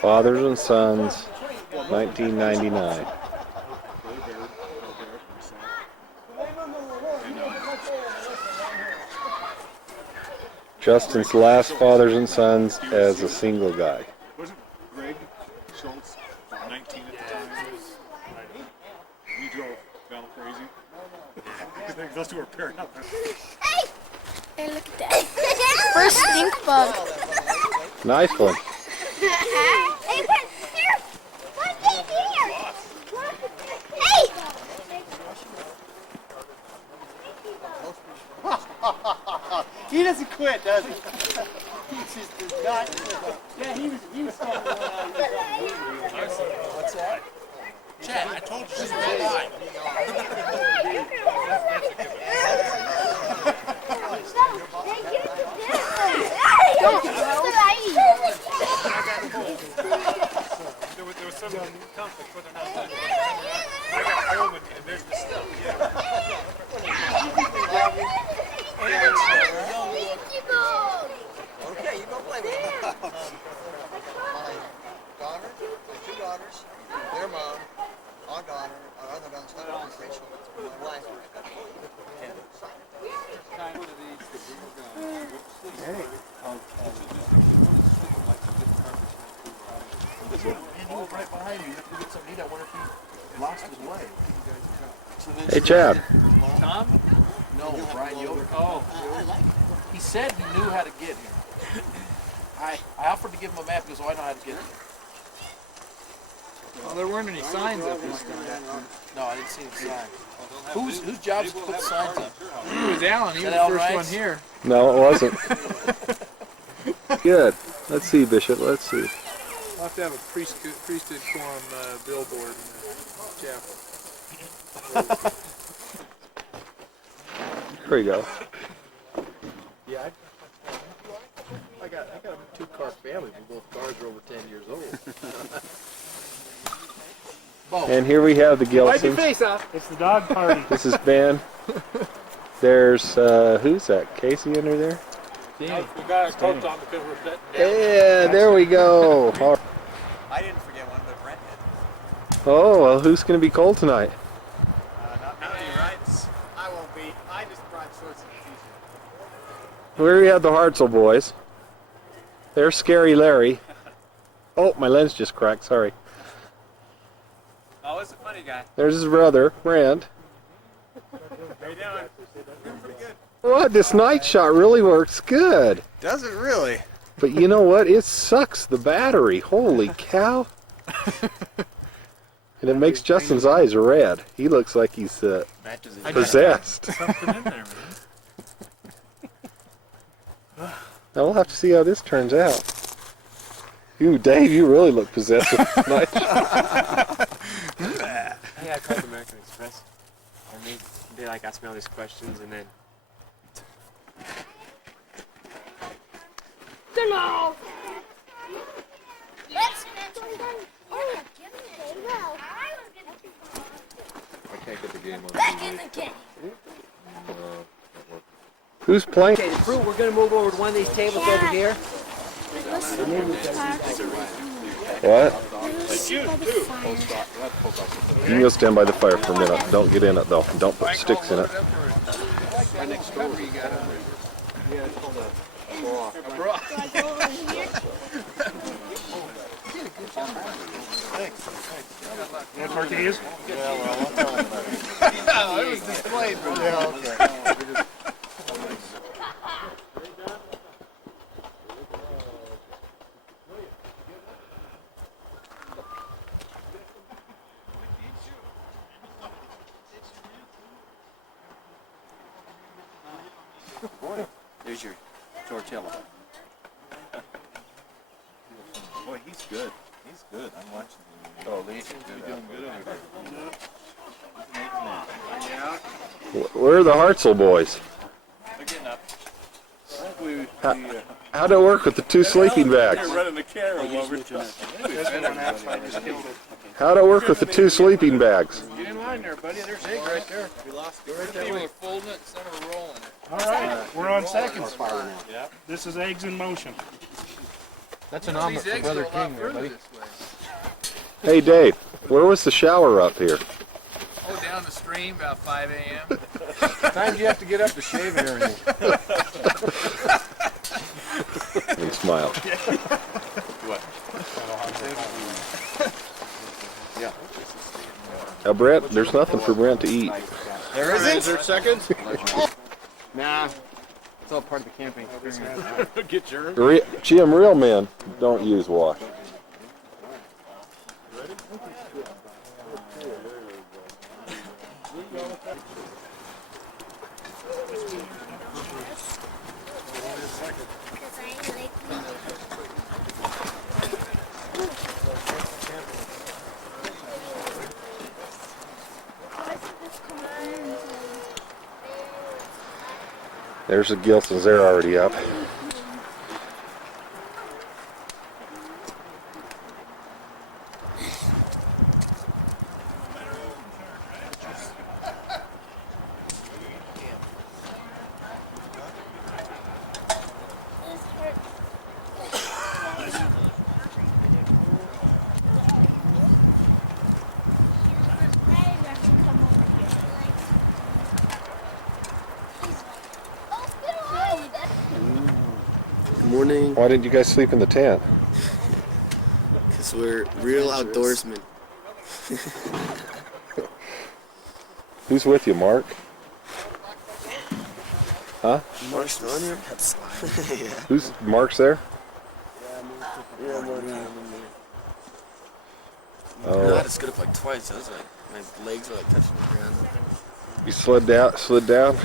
Fathers and Sons, 1999. Justin's last Fathers and Sons as a single guy. Wasn't Greg Schultz 19 at the time? We drove Val crazy. Those two are paired up. Hey, look at that. First stink bug. Nice one. Hey, here. One thing here. Hey. He doesn't quit, does he? He just does not quit. Yeah, he was standing What's that? Chad, I told you she's not mine. There was some conflict whether or not I got home and there's the stuff. Okay, you go play with them. My daughter, my two daughters, their mom, our daughter, our other daughter's Rachel, my wife. And he was right behind you. You have to get something to eat. I wonder if he lost his way. Hey, Chad. Tom? No, Brian Yoder. Oh. He said he knew how to get here. I offered to give him a map because I know how to get here. Well, there weren't any signs up this time. No, I didn't see any sign. Whose job is to put signs up? It was Alan. He was the first one here. No, it wasn't. Good. Let's see, Bishop. Let's see. We'll have to have a priesthood quorum billboard in the chapel. Here we go. Yeah, I got a two-car family, but both cars are over 10 years old. And here we have the Wipe your Gilsons. face off. It's the dog party. This is Ben. There's, who's that? Casey under there? We got a coat on because we're sitting down. Yeah, there we go. I didn't forget one, but Brent did. Oh, well, who's going to be cold tonight? Not me, right? I won't be. I just brought shorts and a t-shirt. Here we have the Hartzell boys. There's Scary Larry. Oh, my lens just cracked, sorry. Oh, it's a funny guy. There's his brother, Brent. How you doing? Doing pretty good. What? This night shot really works good. Does it really? But you know what? It sucks the battery. Holy cow. And it makes Justin's eyes red. He looks like he's possessed. Something in there, man. Now we'll have to see how this turns out. Ooh, Dave, you really look possessed with the night shot. Hey, I called American Express, and they like asked me all these questions, and then No. Let's I can't get the game on. back in the game. Who's playing? Okay, the fruit, we're going to move over to one of these tables over here. What? By the fire. You can go stand by the fire for a minute. Don't get in it, though. Don't put sticks in it. Right next door, you got You have tortillas? it was displayed for There's your tortilla. Boy, he's good. He's good. I'm watching him. Oh, Lee, you're doing good over there. Where are the Hartzell boys? They're getting up. How'd it work with the two sleeping bags? They're running the camera while we're How'd it work with the two sleeping bags? Get in line there, buddy. There's egg right there. We lost it. Right there. We're folding it, some are rolling it. All right, we're on seconds. This is eggs in motion. That's an You know, omelet these for eggs Brother go a lot King there, further buddy. this way. Hey, Dave, where was the shower up here? Oh, down the stream about 5 a.m. Time do you have to get up to shave and everything? And smile. Now, Brent, there's nothing for Brent to eat. There isn't? 30 seconds? Nah. It's all part of the camping experience. Get your Jim, real men don't use wash. Because I ain't like There's the Gilsons, they're already up. this hurts. Come over here. Oh, Good morning, Why didn't you guys sleep in the tent? because we're real outdoorsmen. Who's with you, Mark? Huh? Mark's still in here? Yeah. Who's Mark's there? Yeah, Mark. I Oh, had to scoot up like twice. I was like, my legs were like touching the ground. you slid down.